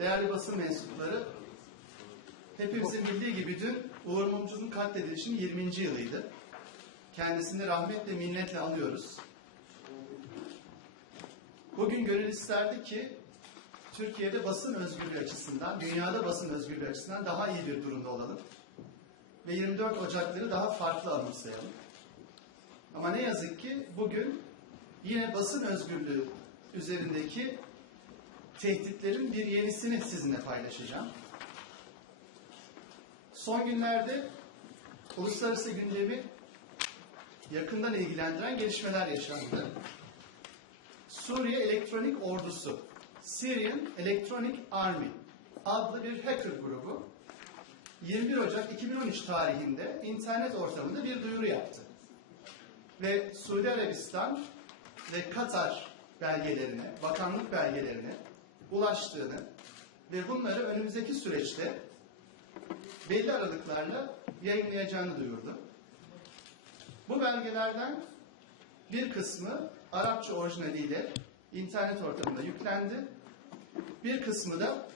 Değerli basın mensupları, hepimizin bildiği gibi dün Uğur Mumcu'nun katledilişinin 20. yılıydı. Kendisini rahmetle, minnetle anıyoruz. Bugün gönül isterdi ki Türkiye'de basın özgürlüğü açısından, dünyada basın özgürlüğü açısından daha iyi bir durumda olalım. Ve 24 Ocakları daha farklı anımsayalım. Ama ne yazık ki bugün yine basın özgürlüğü üzerindeki tehditlerin bir yenisini sizinle paylaşacağım. Son günlerde uluslararası gündemi yakından ilgilendiren gelişmeler yaşandı. Suriye Elektronik Ordusu, Syrian Electronic Army adlı bir hacker grubu 21 Ocak 2013 tarihinde internet ortamında bir duyuru yaptı. Ve Suudi Arabistan ve Katar belgelerine, bakanlık belgelerine ulaştığını ve bunları önümüzdeki süreçte belli aralıklarla yayınlayacağını duyurdu. Bu belgelerden bir kısmı Arapça orijinaliyle internet ortamında yüklendi. Bir kısmı da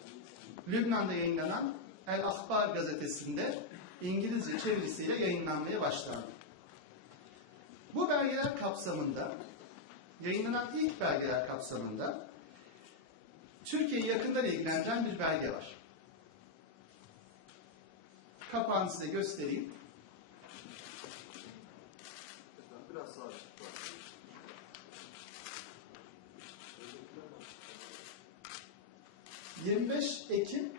Lübnan'da yayınlanan El Ahbar gazetesinde İngilizce çevirisiyle yayınlanmaya başlandı. Bu belgeler kapsamında, yayınlanan ilk belgeler kapsamında Türkiye'yi yakından ilgilendiren bir belge var. Kapağını size göstereyim. Biraz sağ 25 Ekim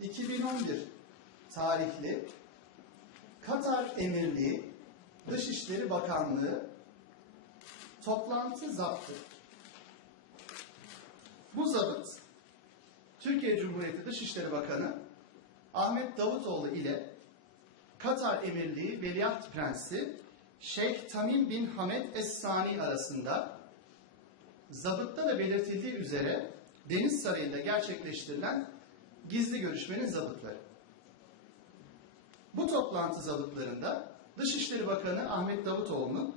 2011 tarihli Katar Emirliği Dışişleri Bakanlığı toplantı zaptı. Bu zabıt Türkiye Cumhuriyeti Dışişleri Bakanı Ahmet Davutoğlu ile Katar Emirliği Veliaht Prensi Şeyh Tamim bin Hamed Es-Sani arasında zabıtta da belirtildiği üzere Deniz Sarayı'nda gerçekleştirilen gizli görüşmenin zabıtları. Bu toplantı zabıtlarında Dışişleri Bakanı Ahmet Davutoğlu'nun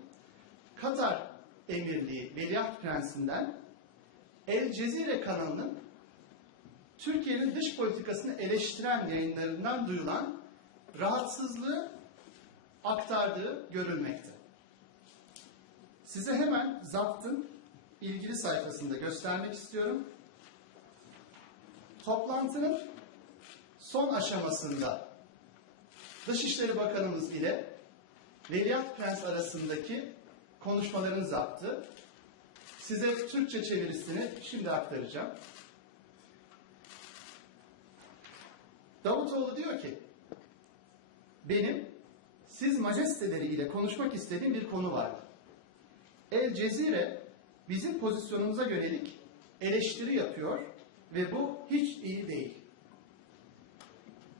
Katar Emirliği Veliaht Prensi'nden El Cezire kanalının Türkiye'nin dış politikasını eleştiren yayınlarından duyulan rahatsızlığı aktardığı görülmekte. Size hemen zaptın ilgili sayfasında göstermek istiyorum. Toplantının son aşamasında Dışişleri Bakanımız ile Veliaht Prens arasındaki konuşmaların zaptı. Size Türkçe çevirisini şimdi aktaracağım. Davutoğlu diyor ki, benim siz majesteleri ile konuşmak istediğim bir konu vardı. El Cezire bizim pozisyonumuza yönelik eleştiri yapıyor ve bu hiç iyi değil.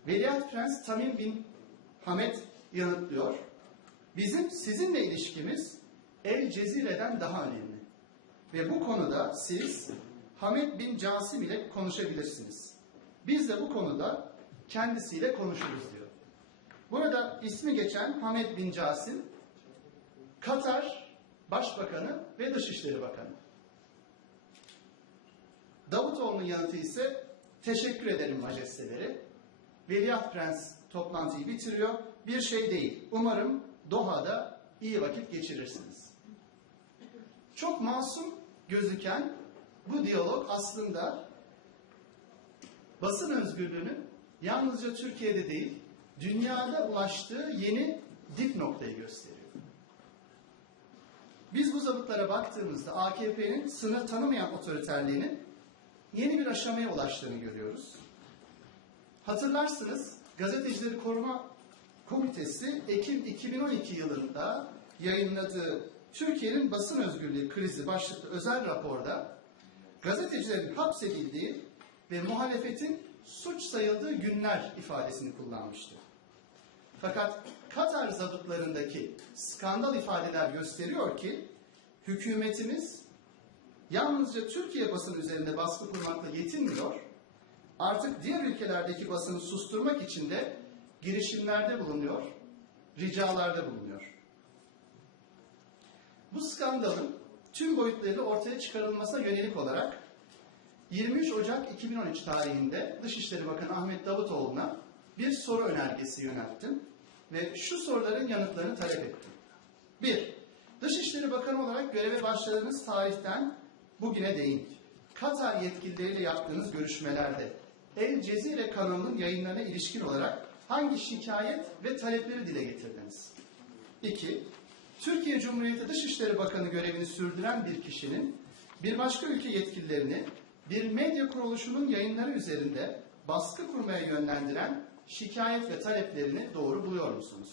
Veliaht Prens Tamim bin Hamed yanıtlıyor. Bizim sizinle ilişkimiz El Cezire'den daha önemli. Ve bu konuda siz Hamed bin Casim ile konuşabilirsiniz. Biz de bu konuda kendisiyle konuşuruz diyor. Burada ismi geçen Hamed bin Casim, Katar Başbakanı ve Dışişleri Bakanı. Davutoğlu'nun yanıtı ise teşekkür ederim majesteleri. Veliaht Prens toplantıyı bitiriyor. Bir şey değil. Umarım Doha'da iyi vakit geçirirsiniz. Çok masum gözüken bu diyalog aslında basın özgürlüğünün yalnızca Türkiye'de değil, dünyada ulaştığı yeni dip noktayı gösteriyor. Biz bu zabıtlara baktığımızda AKP'nin sınır tanımayan otoriterliğinin yeni bir aşamaya ulaştığını görüyoruz. Hatırlarsınız, Gazetecileri Koruma Komitesi Ekim 2012 yılında yayınladığı Türkiye'nin basın özgürlüğü krizi başlıklı özel raporda gazetecilerin hapsedildiği ve muhalefetin suç sayıldığı günler ifadesini kullanmıştı. Fakat Katar zabıtlarındaki skandal ifadeler gösteriyor ki hükümetimiz yalnızca Türkiye basını üzerinde baskı kurmakla yetinmiyor, artık diğer ülkelerdeki basını susturmak için de girişimlerde bulunuyor, ricalarda bulunuyor. Bu skandalın tüm boyutlarıyla ortaya çıkarılmasına yönelik olarak 23 Ocak 2013 tarihinde Dışişleri Bakanı Ahmet Davutoğlu'na bir soru önergesi yönelttim ve şu soruların yanıtlarını talep ettim. 1. Dışişleri Bakanı olarak göreve başladığınız tarihten bugüne değin Katar yetkilileriyle yaptığınız görüşmelerde El Cezire kanalının yayınlarına ilişkin olarak hangi şikayet ve talepleri dile getirdiniz? 2. Türkiye Cumhuriyeti Dışişleri Bakanı görevini sürdüren bir kişinin bir başka ülke yetkililerini bir medya kuruluşunun yayınları üzerinde baskı kurmaya yönlendiren şikayet ve taleplerini doğru buluyor musunuz?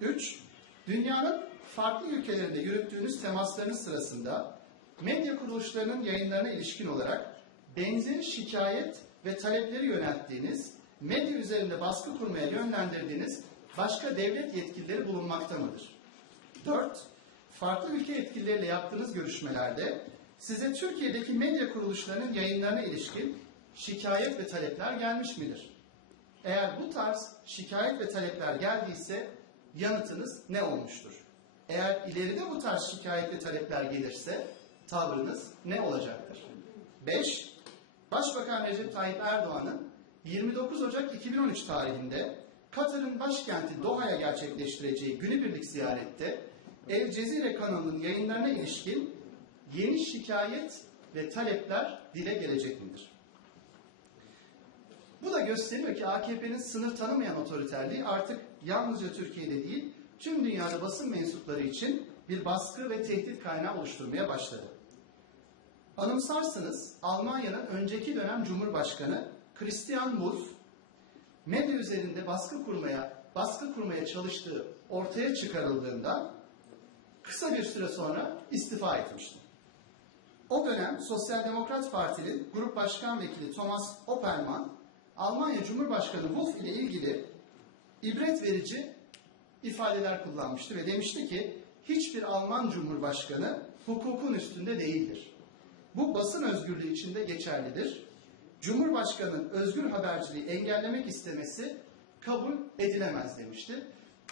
3. Dünyanın farklı ülkelerinde yürüttüğünüz temaslarınız sırasında medya kuruluşlarının yayınlarına ilişkin olarak benzeri şikayet ve talepleri yönelttiğiniz, medya üzerinde baskı kurmaya yönlendirdiğiniz başka devlet yetkilileri bulunmakta mıdır? 4. Farklı ülke yetkilileriyle yaptığınız görüşmelerde size Türkiye'deki medya kuruluşlarının yayınlarına ilişkin şikayet ve talepler gelmiş midir? Eğer bu tarz şikayet ve talepler geldiyse yanıtınız ne olmuştur? Eğer ileride bu tarz şikayet ve talepler gelirse tavrınız ne olacaktır? 5. Başbakan Recep Tayyip Erdoğan'ın 29 Ocak 2013 tarihinde Katar'ın başkenti Doha'ya gerçekleştireceği günübirlik ziyarette El Cezire kanalının yayınlarına ilişkin yeni şikayet ve talepler dile gelecek midir? Bu da gösteriyor ki AKP'nin sınır tanımayan otoriterliği artık yalnızca Türkiye'de değil, tüm dünyada basın mensupları için bir baskı ve tehdit kaynağı oluşturmaya başladı. Anımsarsınız, Almanya'nın önceki dönem Cumhurbaşkanı Christian Wulff, medya üzerinde baskı kurmaya çalıştığı ortaya çıkarıldığında kısa bir süre sonra istifa etmişti. O dönem Sosyal Demokrat Parti'nin Grup Başkan Vekili Thomas Oppermann, Almanya Cumhurbaşkanı Wulff ile ilgili ibret verici ifadeler kullanmıştı ve demişti ki hiçbir Alman Cumhurbaşkanı hukukun üstünde değildir. Bu basın özgürlüğü içinde geçerlidir. Cumhurbaşkanının özgür haberciliği engellemek istemesi kabul edilemez demişti.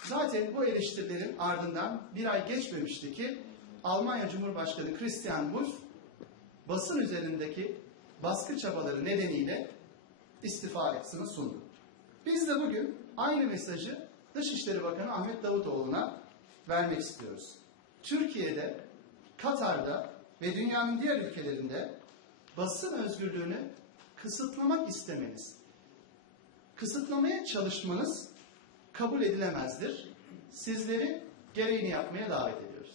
Zaten bu eleştirilerin ardından bir ay geçmemişti ki Almanya Cumhurbaşkanı Christian Wulff basın üzerindeki baskı çabaları nedeniyle istifa etmesini sundu. Biz de bugün aynı mesajı Dışişleri Bakanı Ahmet Davutoğlu'na vermek istiyoruz. Türkiye'de, Katar'da ve dünyanın diğer ülkelerinde basın özgürlüğünü kısıtlamak istemeniz, kısıtlamaya çalışmanız kabul edilemezdir. Sizleri gereğini yapmaya davet ediyoruz.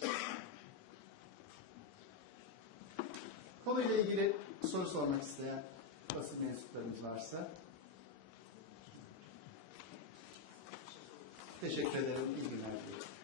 Konuyla ilgili soru sormak isteyen basın mensuplarımız varsa. Teşekkür ederim. İyi günler.